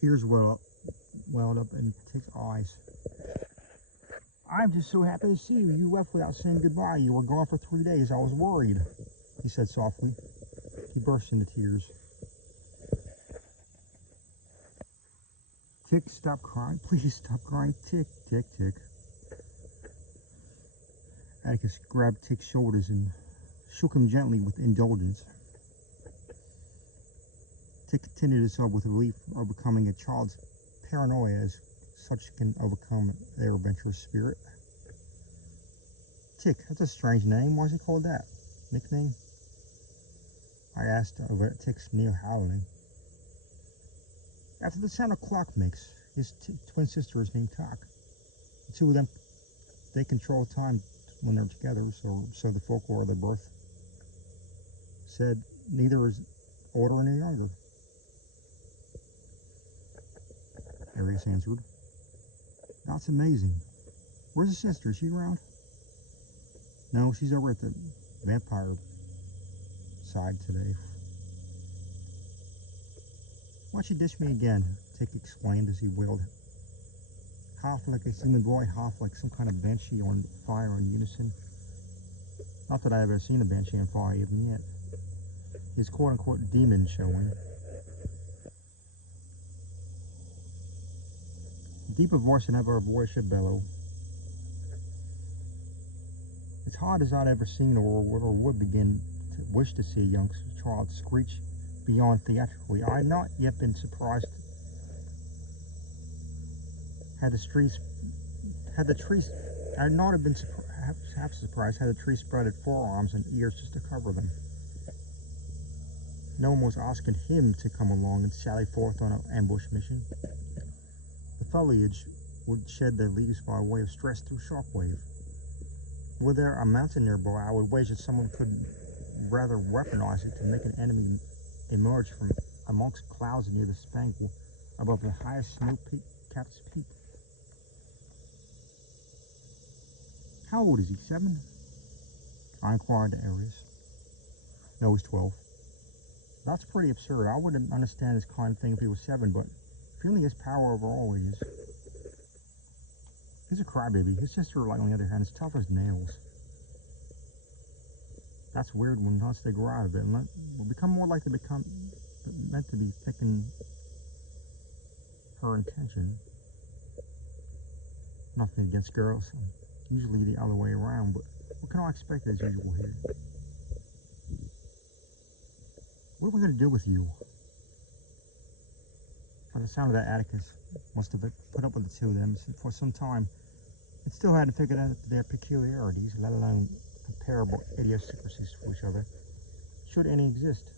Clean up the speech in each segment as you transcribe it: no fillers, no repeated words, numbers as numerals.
Tears welled up in Tick's eyes. "I'm just so happy to see you. You left without saying goodbye. You were gone for 3 days. I was worried," he said softly. He burst into tears. "Tick, stop crying. Please stop crying. Tick, Tick, Tick." Atticus grabbed Tick's shoulders and shook him gently with indulgence. Tick tinted himself with relief, overcoming a child's paranoia as such can overcome their adventurous spirit. "Tick, that's a strange name. Why is it called that? Nickname?" I asked over at Tick's near howling. "After the sound a clock makes. His twin sister is named Talk. The two of them, they control time when they're together, so the folklore of their birth said neither is older nor younger." Arius answered. "That's amazing. Where's his sister? Is she around?" "No, she's over at the vampire side today." "Why'd she dish me again?" Tick exclaimed as he wailed. Half like a human boy, half like some kind of banshee on fire in unison. Not that I've ever seen a banshee on fire even yet. His quote-unquote demon showing. Deeper voice than ever a boy should bellow. It's hard as I'd ever seen or would begin to wish to see a young child screech beyond theatrically. I had not yet been surprised. Had the trees half surprised how the tree spread forearms and ears just to cover them. No one was asking him to come along and sally forth on an ambush mission. The foliage would shed their leaves by way of stress through shockwave. Were there a mountain nearby, I would wager someone could rather weaponize it to make an enemy emerge from amongst clouds near the spangle above the highest snow-capped peak. How old is he, 7? I inquired to Arius. No, he's 12. That's pretty absurd. I wouldn't understand this kind of thing if he was 7, but feeling his power over all ages. He's a crybaby. His sister, like, on the other hand, is tough as nails. That's weird when once they grow out of it and will become more like they become meant to be thinking her intention. Nothing against girls. Usually the other way around, but what can I expect as usual here? What are we going to do with you? By the sound of that, Atticus must have put up with the two of them for some time and still hadn't figured out their peculiarities, let alone comparable idiosyncrasies for each other, should any exist.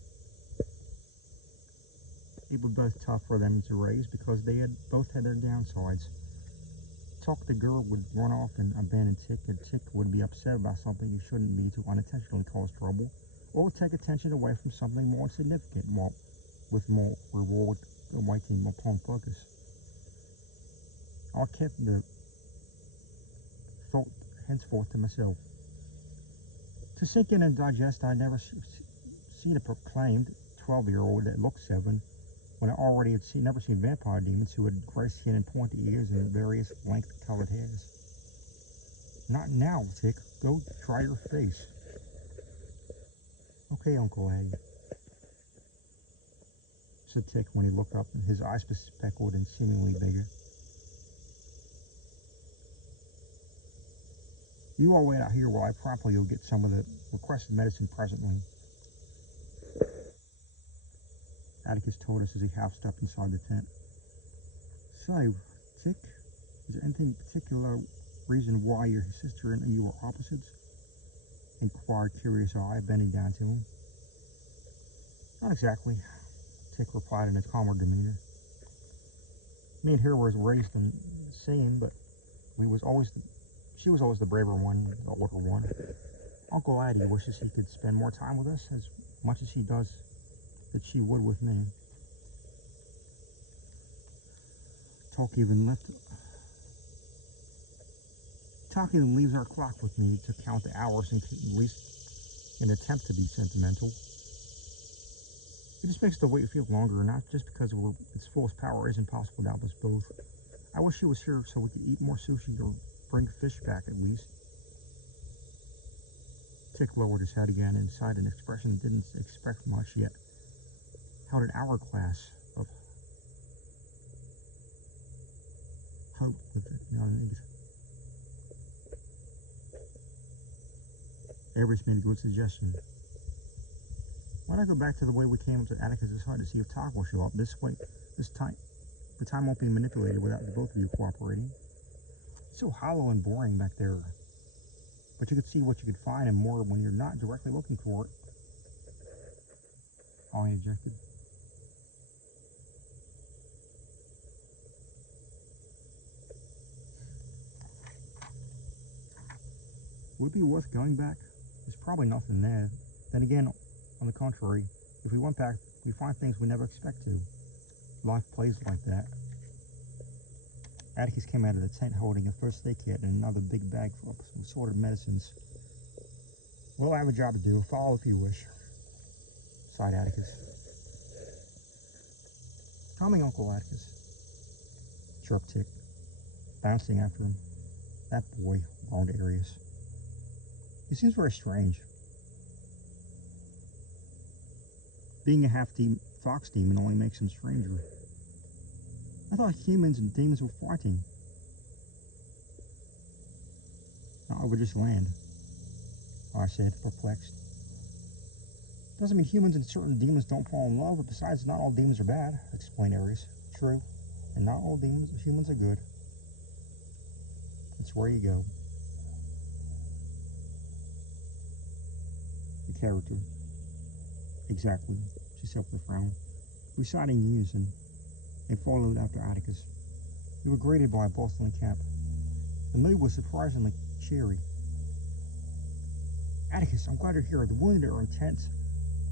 It was both tough for them to raise because they both had their downsides. Talk the girl would run off and abandon Tick, and Tick would be upset about something you shouldn't be to unintentionally cause trouble, or take attention away from something more significant, with more reward awaiting upon focus. I kept the thought henceforth to myself. To sink in and digest, I'd never seen a proclaimed 12-year-old that looked 7, when I already had never seen vampire demons who had gray skin and pointy ears and various length-colored hairs. Not now, Tick. Go try your face. Okay, Uncle Eddie, said Tick when he looked up, his eyes bespectacled and seemingly bigger. You all wait out here while I promptly go get some of the requested medicine presently. Atticus told us as he half-stepped inside the tent. So, Tick, is there anything particular reason why your sister and you are opposites? Inquired Curious Eye, bending down to him. Not exactly, Tick replied in a calmer demeanor. Me and her was raised in the same, but she was always the braver one, the older one. Uncle Addie wishes he could spend more time with us, as much as he does that she would with me. Talk even leaves our clock with me to count the hours and at least an attempt to be sentimental. It just makes the wait feel longer, not just because its fullest power isn't possible without us both. I wish she was here so we could eat more sushi or bring fish back at least. Tick lowered his head again and sighed an expression that didn't expect much yet. Held an hourglass of hope with it. Everest made a good suggestion. Why not go back to the way we came up to Atticus' hut to see if Talk will show up? This time, the time won't be manipulated without the both of you cooperating. It's so hollow and boring back there. But you could see what you could find and more when you're not directly looking for it. I interjected. Would it be worth going back? There's probably nothing there. Then again, on the contrary, if we went back, we find things we never expect to. Life plays like that. Atticus came out of the tent holding a first aid kit and another big bag full of some assorted medicines. Well, I have a job to do. Follow if you wish, sighed Atticus. Coming, Uncle Atticus, chirped Tick, bouncing after him. That boy, groaned Arius. He seems very strange. Being a half-fox demon only makes him stranger. I thought humans and demons were fighting. Not over just land, I said, perplexed. Doesn't mean humans and certain demons don't fall in love, but besides, not all demons are bad, explained Ares. True, and not all humans are good. That's where you go. character. Exactly, she said with a frown. We sighed in unison and followed after Atticus. We were greeted by a bustling camp. The mood was surprisingly cheery. Atticus, I'm glad you're here. The wounded are in tents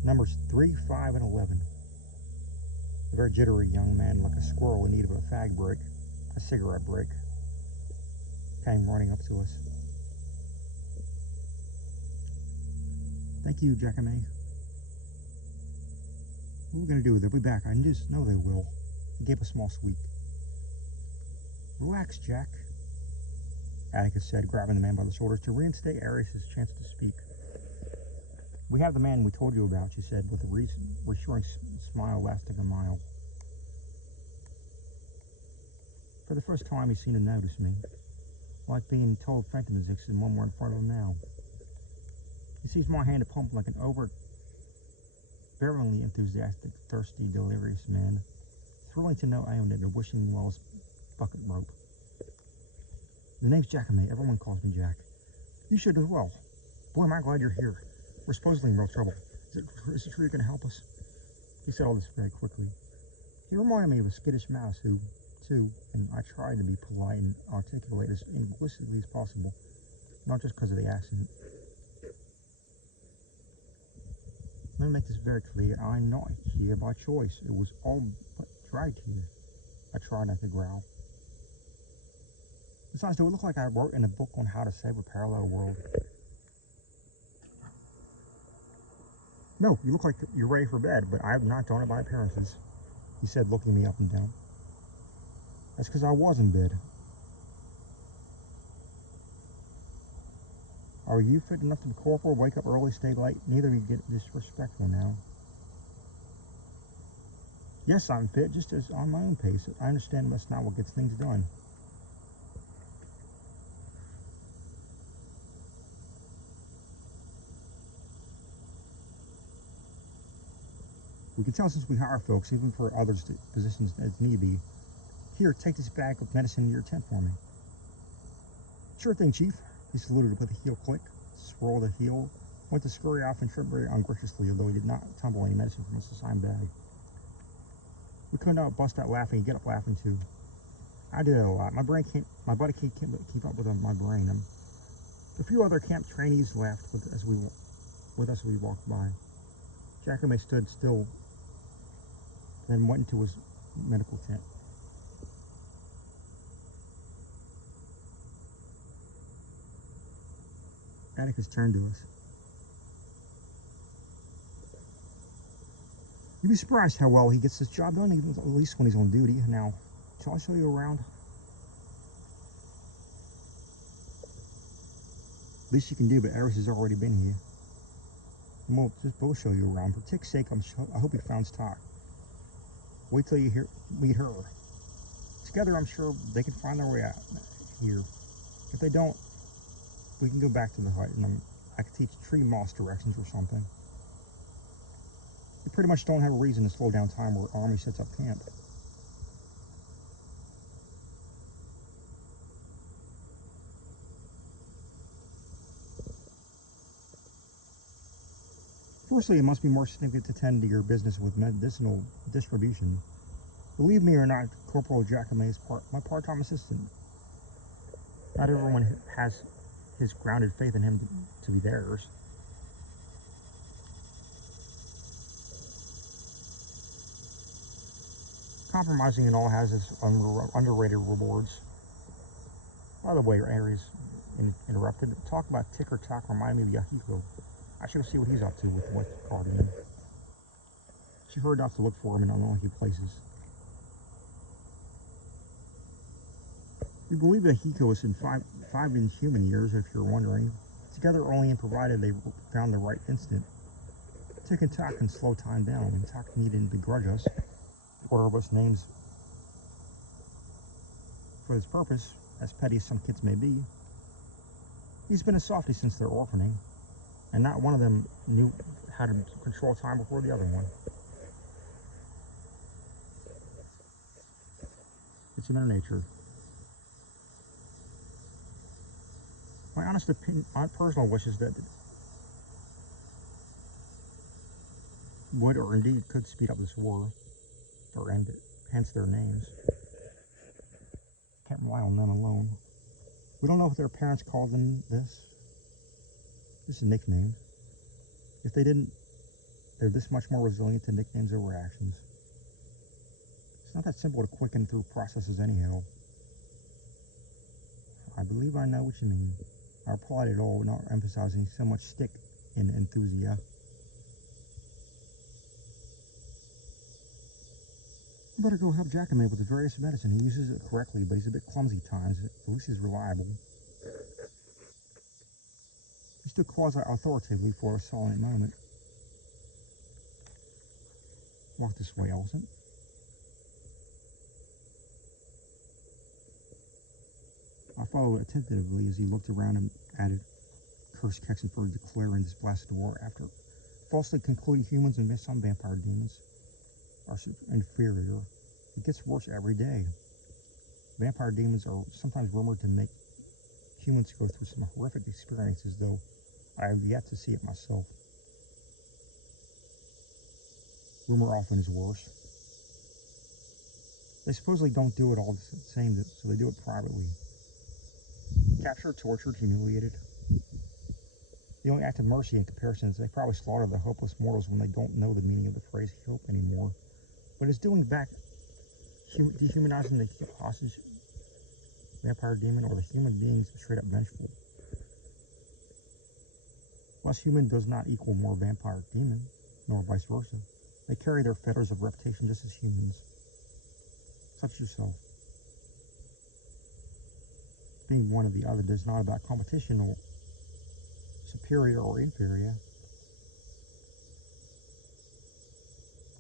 numbers 3, 5, and 11. A very jittery young man, like a squirrel in need of a fag break, a cigarette break, came running up to us. Thank you, Jacome. What are we going to do? They'll be back. I just know they will. He gave a small squeak. Relax, Jack, Atticus said, grabbing the man by the shoulders to reinstate Arius' chance to speak. We have the man we told you about, she said, with a reassuring smile lasting a mile. For the first time, he seemed to notice me, like being told phantom exists and one more in front of him now. He sees my hand to pump like an overbearingly enthusiastic, thirsty, delirious man, thrilling to know I owned it and wishing well his bucket rope. The name's Jacome. Everyone calls me Jack. You should as well. Boy, am I glad you're here. We're supposedly in real trouble. Is it true you're going to help us? He said all this very quickly. He reminded me of a skittish mouse who, too, and I tried to be polite and articulate as implicitly as possible, not just because of the accent. Let me make this very clear. I'm not here by choice. It was all but dragged here. I tried not to growl. Besides, do it look like I wrote in a book on how to save a parallel world? No, you look like you're ready for bed, but I have not done it by appearances, he said, looking me up and down. That's because I was in bed. Are you fit enough to be corporal? Wake up early, stay late? Neither of you get disrespectful now. Yes, I'm fit, just as on my own pace. I understand that's not what gets things done. We can tell since we hire folks, even for others' positions as need be. Here, take this bag of medicine in your tent for me. Sure thing, Chief. He saluted with a heel click, swirled a heel, went to scurry off and tripped very ungraciously, although he did not tumble any medicine from his assigned bag. We couldn't help bust out laughing and get up laughing too. I did it a lot. My body can't keep up with my brain. A few other camp trainees laughed with us as we walked by. Jacome stood still, then went into his medical tent. Atticus turned to us. You'd be surprised how well he gets this job done, even at least when he's on duty. Now, shall I show you around? Least you can do, but Arius has already been here. And we'll just both show you around. For Tick's sake, I hope he finds Talk. Wait till you meet her. Together, I'm sure they can find their way out here. If they don't, we can go back to the hut, and I could teach tree moss directions or something. We pretty much don't have a reason to slow down time where Army sets up camp. Firstly, it must be more significant to tend to your business with medicinal distribution. Believe me or not, Corporal Jacome is my part-time assistant. Not everyone has his grounded faith in him to be theirs. Compromising and all has its underrated rewards. By the way, Arius interrupted. Talk about Tick or Talk reminded me of Yahiko. I should go see what he's up to with the West Guardian. She hurried off to look for him in unlucky places. We believe that Yahiko is in five inhuman years, if you're wondering. Together only and provided they found the right instant. Tick and Talk can slow time down, and Talk needn't begrudge us. Order of us names for this purpose, as petty as some kids may be. He's been a softie since their orphaning, and not one of them knew how to control time before the other one. It's in their nature. My honest opinion, personal wish is that would or indeed could speed up this war, or end it, hence their names. Can't rely on them alone. We don't know if their parents called them this. This is a nickname. If they didn't, they're this much more resilient to nicknames over actions. It's not that simple to quicken through processes anyhow. I believe I know what you mean. I applaud it all, not emphasizing so much stick and enthusiasm. I better go help Jacome with the various medicine. He uses it correctly, but he's a bit clumsy at times. At least he's reliable. He stood quasi-authoritatively for a silent moment. Walk this way, Elisent. I followed attentively as he looked around and added, "Curse Kexen for declaring this blasted war after falsely concluding humans and some vampire demons are inferior. It gets worse every day. Vampire demons are sometimes rumored to make humans go through some horrific experiences, though I have yet to see it myself. Rumor often is worse. They supposedly don't do it all the same, so they do it privately. Captured, tortured, humiliated. The only act of mercy in comparison is they probably slaughter the hopeless mortals when they don't know the meaning of the phrase hope anymore. But it's doing back, dehumanizing the hostage vampire demon or the human beings straight up vengeful. Less human does not equal more vampire demon, nor vice versa. They carry their fetters of reputation just as humans. Such yourself. Being one or the other is not about competition or superior or inferior.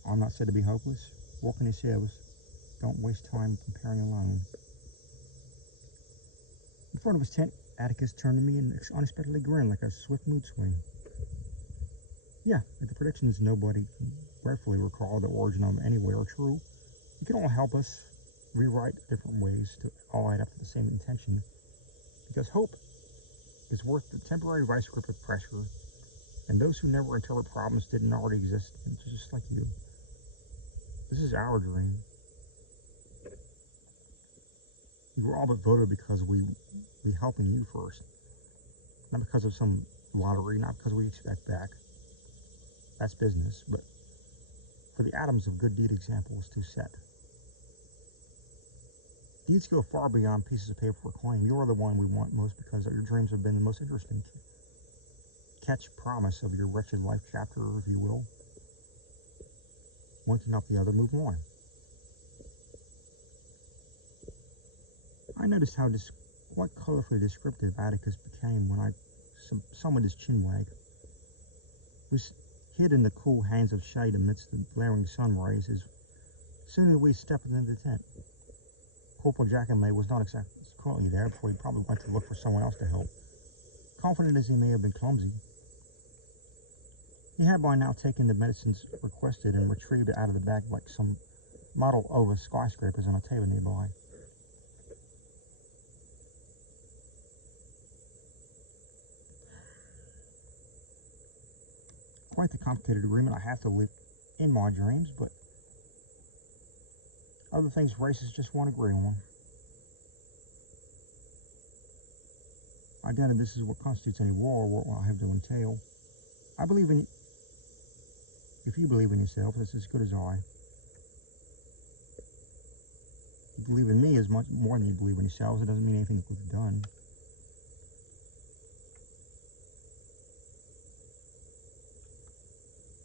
I'm not said to be hopeless. Walk in his shadows. Don't waste time comparing alone." In front of his tent, Atticus turned to me and unexpectedly grinned like a swift mood swing. "Yeah, if the predictions nobody can rightfully recall the origin of anyway are true, it can all help us rewrite different ways to all add up to the same intention. Because hope is worth the temporary vice grip of pressure, and those who never interpret problems didn't already exist, just like you. This is our dream. We were all but voted because we helping you first. Not because of some lottery, not because we expect back. That's business, but for the atoms of good deed examples to set. Deeds go far beyond pieces of paper for claim. You're the one we want most because your dreams have been the most interesting. Catch promise of your wretched life chapter, if you will. One cannot the other, move on." I noticed how quite colorfully descriptive Atticus became when I summoned his chinwag. He was hid in the cool haze of shade amidst the glaring sun rays as soon as we stepped into the tent. Corporal Jacome was not exactly currently there, for he probably went to look for someone else to help. Confident as he may have been clumsy, he had by now taken the medicines requested and retrieved it out of the bag like some model of skyscrapers on a table nearby. Quite the complicated agreement I have to live in my dreams, but other things races just won't agree on. I doubt this is what constitutes any war or what I have to entail. I believe in. If you believe in yourself, that's as good as I. You believe in me as much more than you believe in yourselves. It doesn't mean anything that we've done.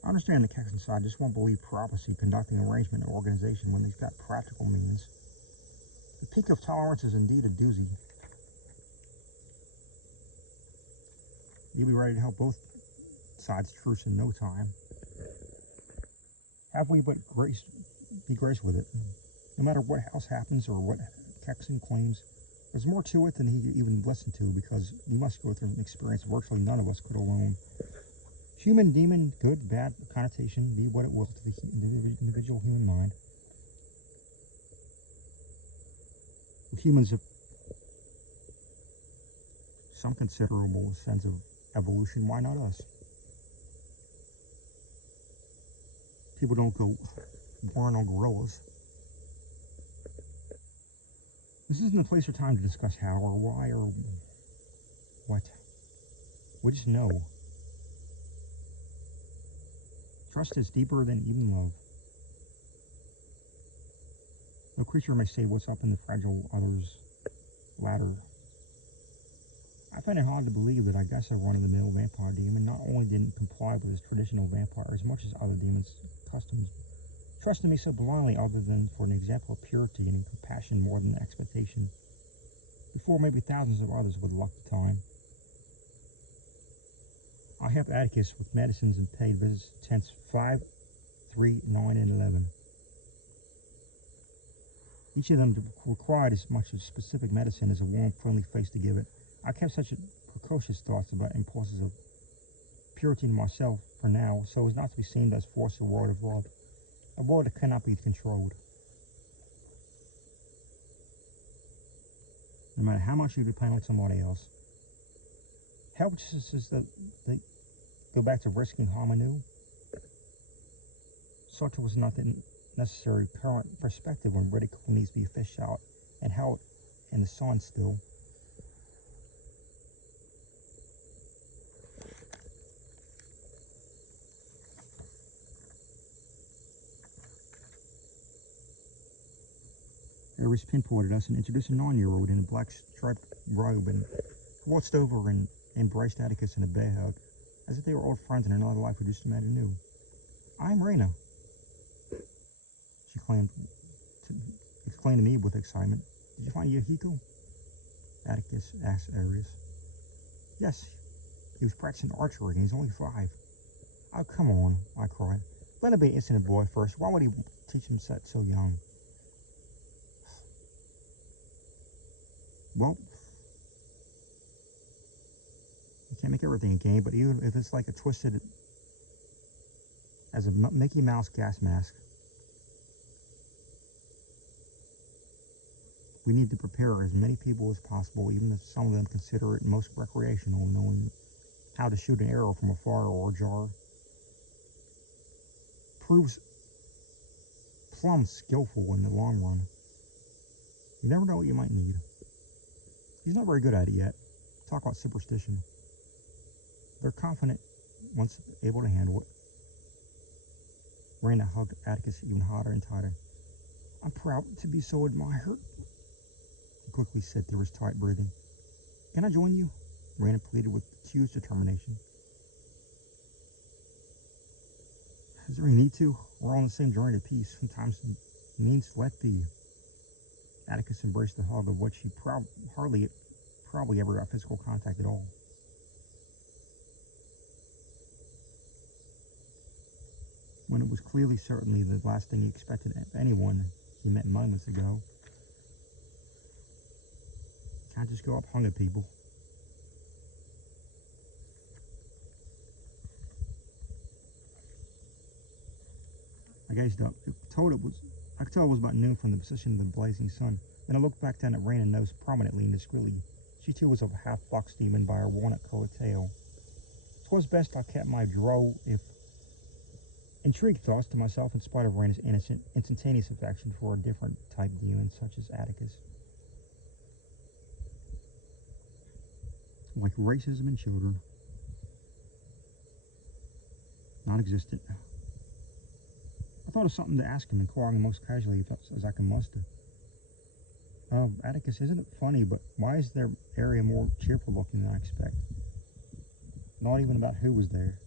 I understand the Kexen side just won't believe prophecy, conducting arrangement, or organization when they've got practical means. The peak of tolerance is indeed a doozy. You'll be ready to help both sides truce in no time. Have we but be grace with it. No matter what else happens or what Kexen claims, there's more to it than he even listened to, because you must go through an experience virtually none of us could alone. Human, demon, good, bad, connotation, be what it will to the individual human mind. Humans have some considerable sense of evolution. Why not us? People don't go born on gorillas. This isn't the place or time to discuss how or why or what. We just know. Trust is deeper than even love. No creature may say what's up in the fragile other's ladder. I find it hard to believe that I guess a run-of-the-mill vampire demon not only didn't comply with his traditional vampire as much as other demons' customs, trusted me so blindly other than for an example of purity and compassion more than expectation, before maybe thousands of others with luck to time. I helped Atticus with medicines and paid visits to tents 5, 3, 9, and 11. Each of them required as much of specific medicine as a warm, friendly face to give it. I kept such precocious thoughts about impulses of purity in myself for now, so as not to be seen as forced a word of love, a word that cannot be controlled. No matter how much you depend on somebody else. Helplessness that they go back to risking harm anew. Such was not the necessary current perspective when ridicule needs to be fished out and held in the sun still. Aries pinpointed us and introduced a 9-year-old in a black striped robe and waltzed over and embraced Atticus in a bear hug, as if they were old friends in another life who just met anew. "I'm Raina," she exclaimed to me with excitement. "Did you find Yahiko?" Atticus asked Aries. "Yes, he was practicing archery and he's only 5. "Oh, come on," I cried. "Let him be an innocent boy first. Why would he teach him that so young?" Well, you can't make everything a game, but even if it's like a twisted as a Mickey Mouse gas mask, we need to prepare as many people as possible, even if some of them consider it most recreational, knowing how to shoot an arrow from afar or ajar. Proves plumb skillful in the long run. You never know what you might need. He's not very good at it yet. Talk about superstition. They're confident once able to handle it. Raina hugged Atticus even harder and tighter. "I'm proud to be so admired," he quickly said through his tight breathing. "Can I join you?" Raina pleaded with huge determination. "Is there any need to? We're all on the same journey to peace. Sometimes it means let be." Atticus embraced the hug of which he probably ever got physical contact at all. When it was clearly certainly the last thing he expected of anyone he met moments ago. Can't just go up hugging people. I gazed up. I could tell it was about noon from the position of the blazing sun. Then I looked back down at Raina nose prominently and discreetly. She too was a half fox demon by her walnut-colored tail. 'Twas best I kept my droll, if intrigued thoughts to myself in spite of Raina's instantaneous affection for a different type demon such as Atticus. Like racism in children. Non-existent. I thought of something to ask him, inquiring most casually as I can muster. Atticus, isn't it funny, but why is their area more cheerful looking than I expect? Not even about who was there.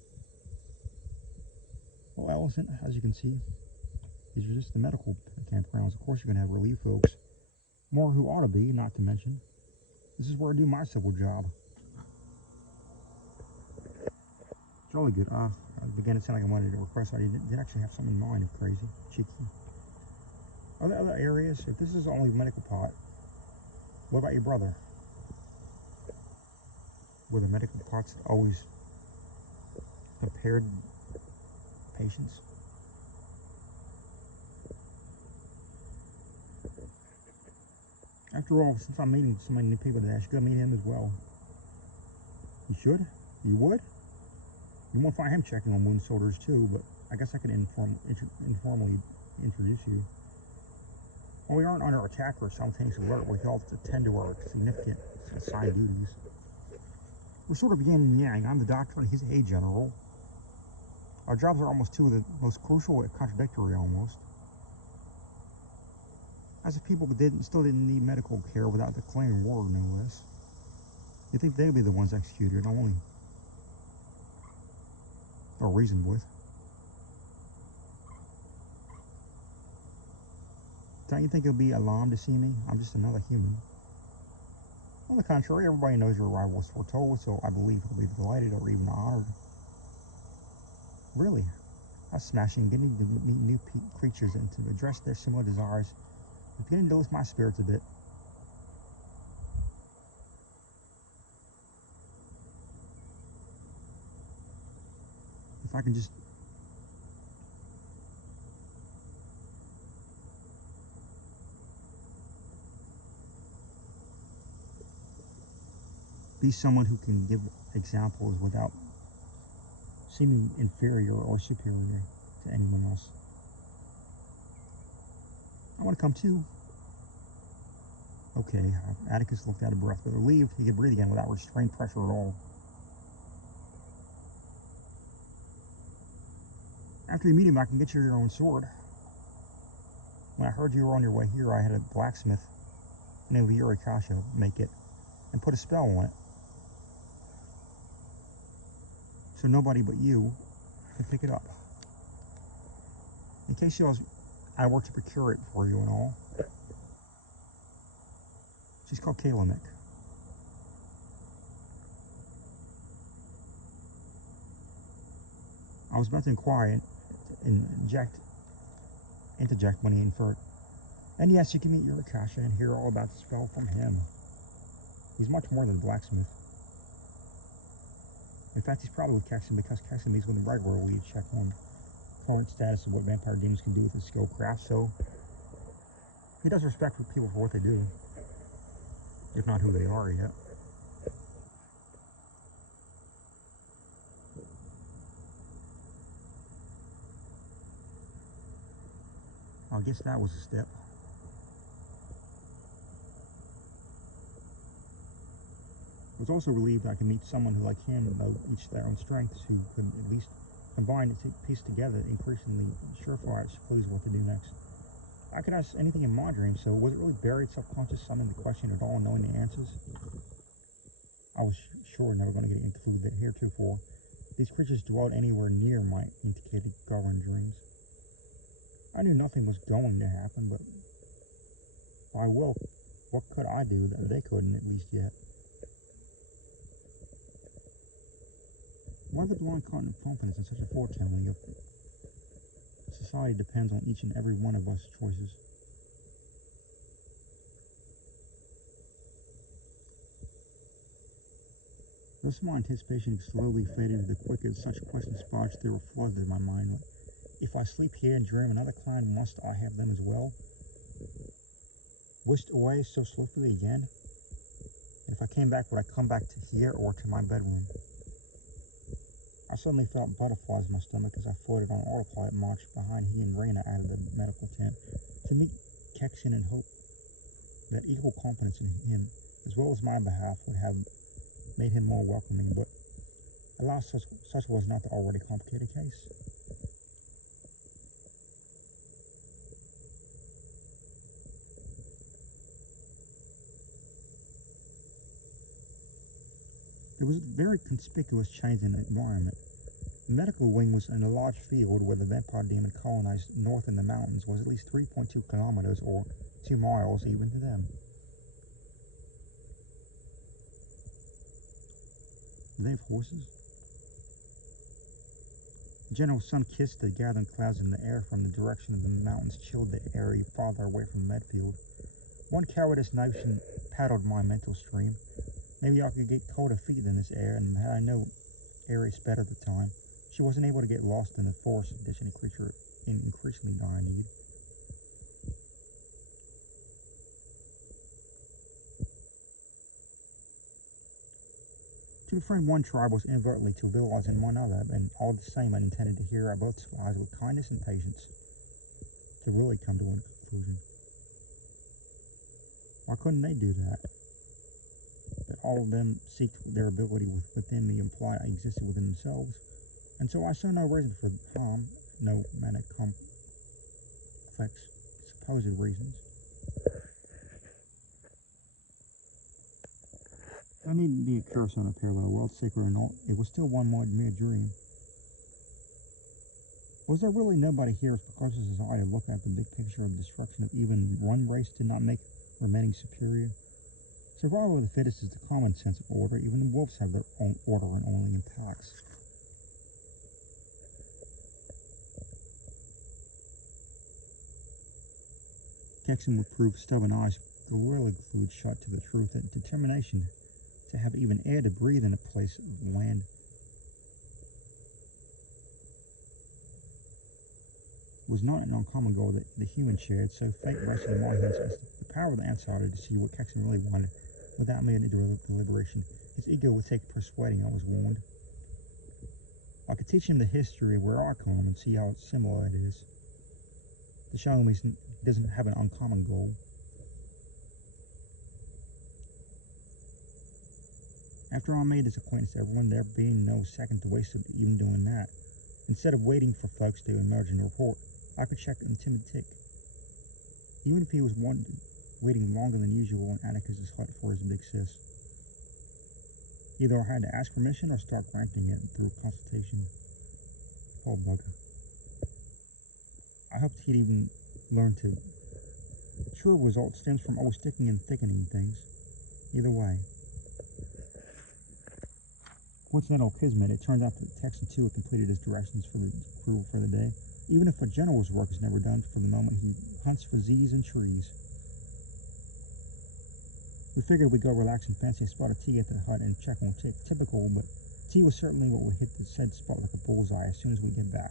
Well, Elisent, as you can see, these are just the medical campgrounds. Of course, you're going to have relief folks. More who ought to be, not to mention. This is where I do my civil job. Jolly good. I began to sound like I wanted to request. I did actually have something in mind of crazy. Cheeky. Are there other areas? If this is only medical pot, what about your brother? Were the medical pots always prepared patients? After all, since I'm meeting so many new people today, I should go meet him as well. You should? You would? You won't find him checking on wound soldiers too, but I guess I can informally introduce you. When we aren't under attack or simultaneous alert, we all have to attend to our significant assigned duties. We're sort of yin and yang. I'm the doctor and he's a general. Our jobs are almost two of the most crucial and contradictory almost. As if people still didn't need medical care without declaring war, no less. You think they'll be the ones executed, only or reasoned with. Don't you think it'll be alarmed to see me? I'm just another human. On the contrary, everybody knows your arrival was foretold, so I believe he'll be delighted or even honored. Really, I'm smashing, getting to meet new creatures and to address their similar desires. It's beginning to lift my spirits a bit. If I can just be someone who can give examples without seeming inferior or superior to anyone else. I want to come too. Okay, Atticus looked out of breath, but relieved he could breathe again without restrained pressure at all. After you meet him, I can get you your own sword. When I heard you were on your way here, I had a blacksmith named Yurikasha make it and put a spell on it. So nobody but you can pick it up. In case you was, I work to procure it for you and all. She's called Elisent. I was about to inquire and interject when he inferred. And yes, you can meet Yurikasha and hear all about the spell from him. He's much more than a blacksmith. In fact, he's probably with Kexen because Kexen meets with him regularly to check on current status of what vampire demons can do with his skill craft, so he does respect people for what they do, if not who they are yet. I guess that was a step. I was also relieved I could meet someone who, like him, know each their own strengths, who could at least combine and piece together increasingly surefire clues what to do next. I could ask anything in my dreams, so was it really buried subconscious summoning the question at all, knowing the answers? I was sure never going to get a clue that heretofore these creatures dwelled anywhere near my indicated governed dreams. I knew nothing was going to happen, but by will, what could I do that they couldn't, at least yet? Why the blind confidence in such a foretelling of society depends on each and every one of us choices? Thus my anticipation slowly faded to the quick as such questions sparked through flooded in my mind. If I sleep here and dream another kind, must I have them as well? Whisked away so swiftly again? And if I came back, would I come back to here or to my bedroom? I suddenly felt butterflies in my stomach as I floated on autopilot and marched behind he and Raina out of the medical tent to meet Kexen and hope that equal confidence in him, as well as my behalf, would have made him more welcoming, but alas, such was not the already complicated case. There was a very conspicuous change in the environment. The medical wing was in a large field where the vampire demon colonized north in the mountains was at least 3.2 kilometers or 2 miles even to them. Do they have horses? The general sun kissed the gathering clouds in the air from the direction of the mountains, chilled the area farther away from the medfield. One cowardice notion paddled my mental stream. Maybe I could get colder feet than this air, and had I known Aries better at the time, she wasn't able to get lost in the forest, dishing a creature in increasingly dire need. To befriend one tribe was inadvertently to visualize in one other, and all the same I intended to hear out both sides with kindness and patience to really come to a conclusion. Why couldn't they do that? That all of them seeked their ability within me implied I existed within themselves, and so I saw no reason for harm, no matter complex supposed reasons. There needn't be a curse on a parallel world, sacred or not. It was still one more mere dream. Was there really nobody here as because of society to look at the big picture of destruction of even one race did not make remaining superior? Survival of the fittest is the common sense of order. Even the wolves have their own order and only in packs. Kexen would prove stubborn eyes gorilla glued shut to the truth and determination to have even air to breathe in a place of land. Was not an uncommon goal that the human shared, so fate rested in my hands as the power of the outsider to see what Kexen really wanted without me any deliberation. His ego would take persuading, I was warned. I could teach him the history of where I come and see how similar it is, to show him he doesn't have an uncommon goal. After I made his acquaintance, everyone there being no second to waste of even doing that. Instead of waiting for folks to emerge and report, I could check in timid tick. Even if he was waiting longer than usual in Atticus's hut for his big sis. Either I had to ask permission or start granting it through consultation. Poor bugger. I hoped he'd even learn to. Sure, result stems from always sticking and thickening things. Either way. Coincidental kismet, it turns out that Texan 2 had completed his directions for the crew for the day. Even if a general's work is never done, for the moment he hunts for Z's and trees. We figured we'd go relax and fancy a spot of tea at the hut and check on typical, but tea was certainly what would hit the said spot like a bullseye as soon as we get back.